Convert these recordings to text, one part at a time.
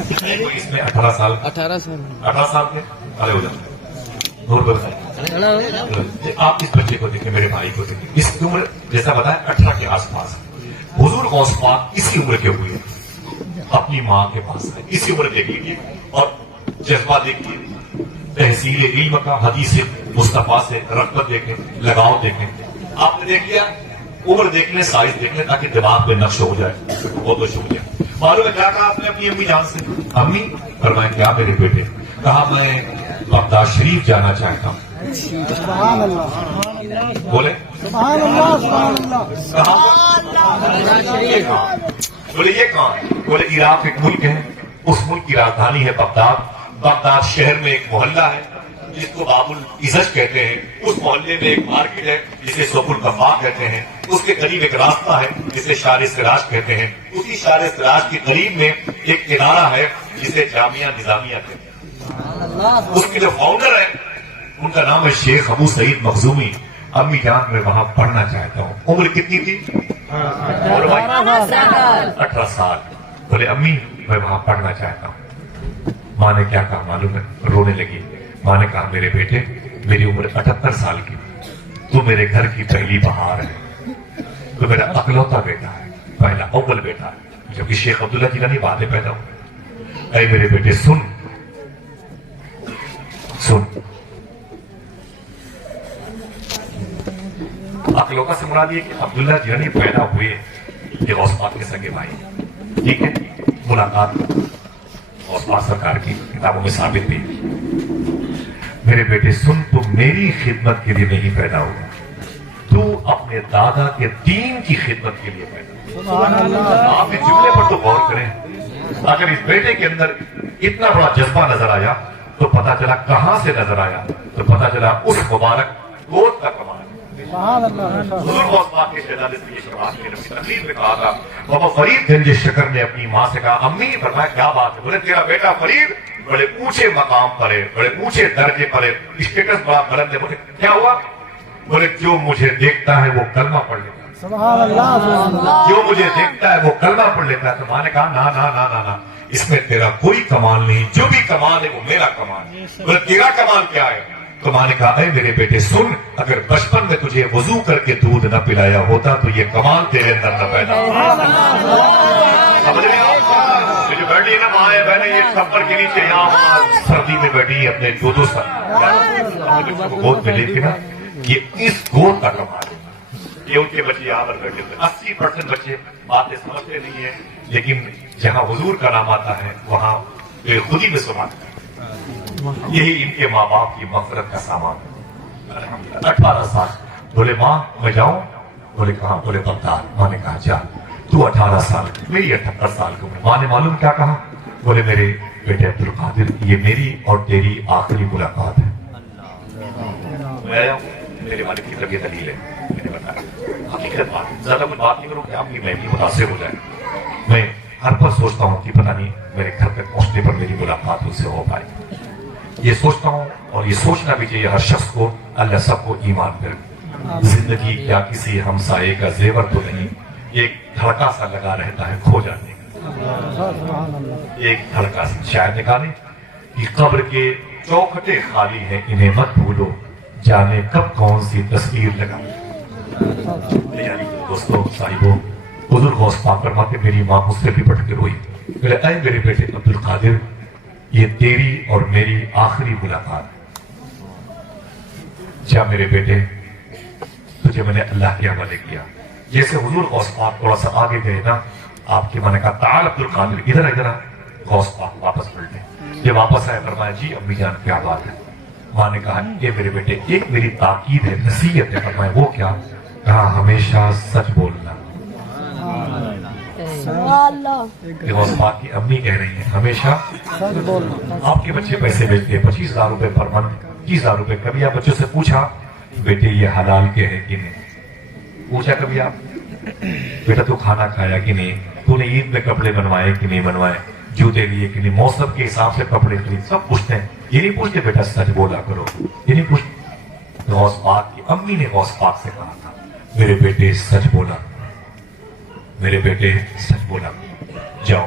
اس میں 18 سال 18 سال کے کھڑے ہو جاتے آپ اس بچے کو دیکھیں، میرے بھائی کو دیکھیں، اس کی عمر جیسا بتایا 18 کے آس پاس. حضور غوث پاک اسی عمر کے ہوئے اپنی ماں کے پاس ہے. اسی عمر دیکھ لیجیے اور جذبہ دیکھیے، تحصیل علم کا، حدیث مصطفیٰ سے رغبت دیکھیں، لگاؤ دیکھیں. آپ نے دیکھ لیا، عمر دیکھ لیں، سائز دیکھ لیں، تاکہ دماغ پہ نقش ہو جائے. وہ تو شکریہ. معلوم ہے کیا کہا آپ نے اپنی امی جان سے؟ امی فرمائیں کیا میرے بیٹے؟ کہا میں بغداد شریف جانا چاہتا ہوں. سبحان اللہ بولے سبحان اللہ سبحان اللہ. بولے یہ کہاں؟ بولے عراق ایک ملک ہے، اس ملک کی راجدھانی ہے بغداد. بغداد شہر میں ایک محلہ ہے جس کو باب العزج کہتے ہیں. اس محلے میں ایک مارکیٹ ہے جسے سوق القفا کہتے ہیں. اس کے قریب ایک راستہ ہے جسے شار سراج کہتے ہیں. اسی شار سراج کے قریب میں ایک ادارہ ہے جسے جامعہ نظامیہ کہتے ہیں. اس کے جو فاؤنڈر ہیں ان کا نام ہے شیخ ابو سعید مخزومی. امی جان میں وہاں پڑھنا چاہتا ہوں. عمر کتنی تھی؟ 18 سال. بولے امی میں وہاں پڑھنا چاہتا ہوں. ماں نے کیا کہا معلوم ہے؟ رونے لگی. ماں نے کہا میرے بیٹے میری عمر 78 سال کی، تو میرے گھر کی پہلی بہار ہے، تو میرا اکلوتا بیٹا ہے، پہلا اول بیٹا ہے، جبکہ شیخ عبداللہ جیلانی بعد میں پیدا ہو. اے میرے بیٹے سن سن. اکلوتا سے مراد یہ کہ عبداللہ جیلانی پیدا ہوئے یہ غوث پاک کے سگے بھائی. ٹھیک ہے، ملاقات غوث پاک سرکار کی کتابوں میں ثابت بھی. میرے بیٹے سن، تو میری خدمت کے لیے نہیں پیدا ہوا، تو اپنے دادا کے دین کی خدمت کے لیے پیدا ہوا. آپ اس جملے پر تو غور کریں. اگر اس بیٹے کے اندر اتنا بڑا جذبہ نظر آیا تو پتا چلا کہاں سے نظر آیا، تو پتا چلا اس مبارک گود کا کمال. حضور غوث پاک کے شہزادے سے یہ شباب نے اپنی تقریر میں کہا تھا. بابا فرید گنج شکر نے اپنی ماں سے کہا امی فرمایا کیا بات ہے؟ بولے تیرا بیٹا فرید بڑے اونچے مقام پر ہے، بڑے اونچے درجے پر ہے، اسٹیٹس بڑا بلند ہے. بولے کیا ہوا؟ بولے جو مجھے دیکھتا ہے وہ کلمہ پڑھ لیتا ہے. سبحان اللہ سبحان اللہ. جو مجھے دیکھتا ہے وہ کلمہ پڑھ لیتا ہے. تو ماں نے کہا نا نا نا نا نا، اس میں تیرا کوئی کمال نہیں، جو بھی کمال ہے وہ میرا کمال ہے. بولے تیرا کمال کیا ہے؟ تو ماں نے کہا اے میرے بیٹے سن، اگر بچپن میں تجھے وضو کر کے دودھ نہ پلایا ہوتا تو یہ کمال تیرے اندر نہ پیدا ہوتا. جو بیٹھی ہے نا ماں ہے بہنیں، یہ چھپر کے نیچے یہاں سردی میں بیٹھی اپنے دو سال گود میں لے کے نا، یہ اس گود کا کمال ہے. یہ ان کے بچے یہاں پر بیٹھے ہوئے 80% بچے باتیں سمجھتے نہیں ہیں، لیکن جہاں حضور کا نام آتا ہے وہاں بے خودی میں سماتے ہیں. یہی ان کے ماں باپ کی مغفرت کا سامان. 18 سال. بولے ماں میں جاؤں؟ بولے کہاں؟ بولے بغداد. ماں نے کہا جا. تو 18 سال کی، میری 78 سال کی عمر. ماں نے معلوم کیا کہا؟ بولے میرے بیٹے عبدالقادر یہ میری اور تیری آخری ملاقات ہے. میں آیا ہوں، میرے والد کی طبیعت علیل ہے. میں نے بتایا حقیقت بات، زیادہ کچھ بات نہیں کروں کہ اپنی میں بھی متاثر ہو جائے. میں ہر بار سوچتا ہوں کہ پتہ نہیں میرے گھر تک پہنچنے پر میری ملاقات ان سے ہو پائے. یہ سوچتا ہوں اور یہ سوچنا بھی چاہیے ہر شخص کو. اللہ سب کو ایمان پر. زندگی کیا کسی ہمسائے کا زیور تو نہیں، ایک دھڑکا سا لگا رہتا ہے کھو جانے کا. ایک دھڑکا سا شاید نکالے کہ قبر کے چوکھٹے خالی ہیں انہیں مت بھولو، جانے کب کون سی تصویر لگا. دوستوں صاحبوں، حضور غوث پاک فرماتے میری ماں مجھ سے بھی بڑھ کے روئی. اے میرے بیٹے عبدالقادر یہ تیری اور میری آخری ملاقات. جا میرے بیٹے تجھے میں نے اللہ کے حوالے کیا. جیسے حضور غوث پاک تھوڑا سا آگے گئے نا، آپ کی ماں نے کہا تعال عبدالقادر ادھر ادھر. غوث پاک واپس پلٹے. یہ واپس آئے فرمایا جی امی جان کیا بات ہے؟ ماں نے کہا یہ میرے بیٹے ایک میری تاکید ہے، نصیحت ہے. فرمایا وہ کیا؟ کہا ہمیشہ سچ بولنا. غوث پاک کی امی کہہ رہی ہیں ہمیشہ سچ بولنا. آپ کے بچے پیسے بھیجتے ہیں 25,000 روپے پر منتھ، 30,000 روپے. کبھی آپ بچوں سے پوچھا بیٹے یہ حلال کے ہے کہ نہیں؟ پوچھا کبھی آپ بیٹا تو کھانا کھایا کہ نہیں؟ تو نے عید میں کپڑے بنوائے کہ نہیں بنوائے؟ جوتے لیے کہ نہیں؟ موسم کے حساب سے کپڑے خرید. سب پوچھتے ہیں. یہ نہیں پوچھتے بیٹا سچ بولا کرو، یہ نہیں پوچھتے. غوث پاک کی امی نے غوث پاک سے کہا تھا میرے بیٹے سچ بولا، میرے بیٹے سچ بولا. جاؤ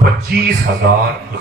25,000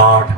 8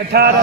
18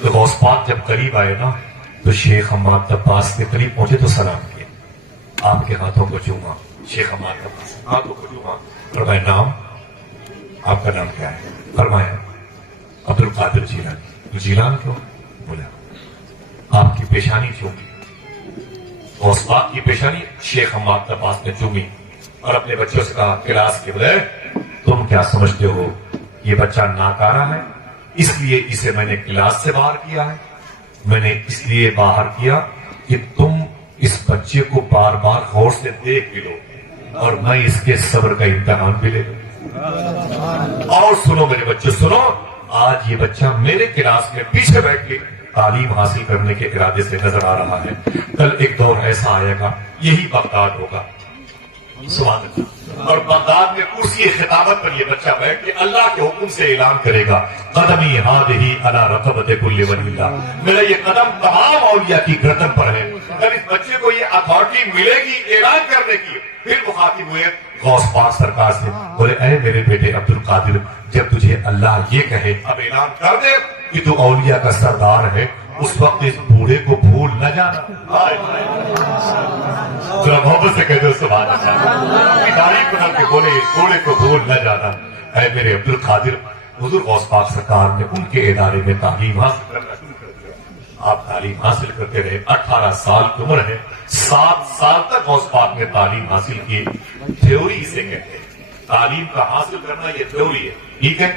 تو غوث پاک جب قریب آئے نا تو شیخ حماد عباس کے قریب پہنچے تو سلام کیا، آپ کے ہاتھوں کو چوما، شیخ حماد عباس ہاتھوں کو چوما، فرمایا نام، آپ کا نام کیا ہے؟ فرمایا عبد القادر جیلانی۔ جیلان کیوں؟ بولا آپ کی پیشانی چومی، غوث پاک کی پیشانی شیخ حماد عباس نے چومی اور اپنے بچوں سے کہا کلاس کے بولے تم کیا سمجھتے ہو یہ بچہ ناکارہ ہے، اس لیے اسے میں نے کلاس سے باہر کیا ہے، میں نے اس لیے باہر کیا کہ تم اس بچے کو بار بار غور سے دیکھ بھی لو اور میں اس کے صبر کا امتحان بھی لے لوں۔ اور سنو میرے بچے سنو، آج یہ بچہ میرے کلاس میں پیچھے بیٹھ کے تعلیم حاصل کرنے کے ارادے سے نظر آ رہا ہے، کل ایک دور ایسا آئے گا یہی بغداد ہوگا، سبحان اللہ، اور بغداد میں کرسی خطابت پر یہ بچہ بیٹھ کے اللہ کے حکم سے اعلان کرے گا قدمی ہادہی علی رقبت کل ولی اللہ، میرا یہ قدم تمام اولیاء کی گردن پر ہے۔ کل اس بچے کو یہ اتھارٹی ملے گی اعلان کرنے کی۔ پھر مخاطب ہوئے غوث پاک سرکار سے، بولے اے میرے بیٹے عبد القادر، جب تجھے اللہ یہ کہے اب اعلان کر دے کہ تو اولیاء کا سردار ہے، اس وقت اس بوڑھے کو بھول نہ جانا۔ ذرا محبت سے کہہ دو سبحان اللہ، تاریخ بنا کے بولے اس بوڑھے کو بھول نہ جانا۔ اے میرے عبد القادر، حضور غوث پاک سرکار نے ان کے ادارے میں تعلیم حاصل کرنا شروع کر دیا، آپ تعلیم حاصل کرتے رہے، 18 سال کی عمر ہے، 7 سال تک غوث پاک نے تعلیم حاصل کی۔ تھیوری اسے کہتے ہیں، تعلیم کا حاصل کرنا یہ تھیوری ہے، ٹھیک ہے۔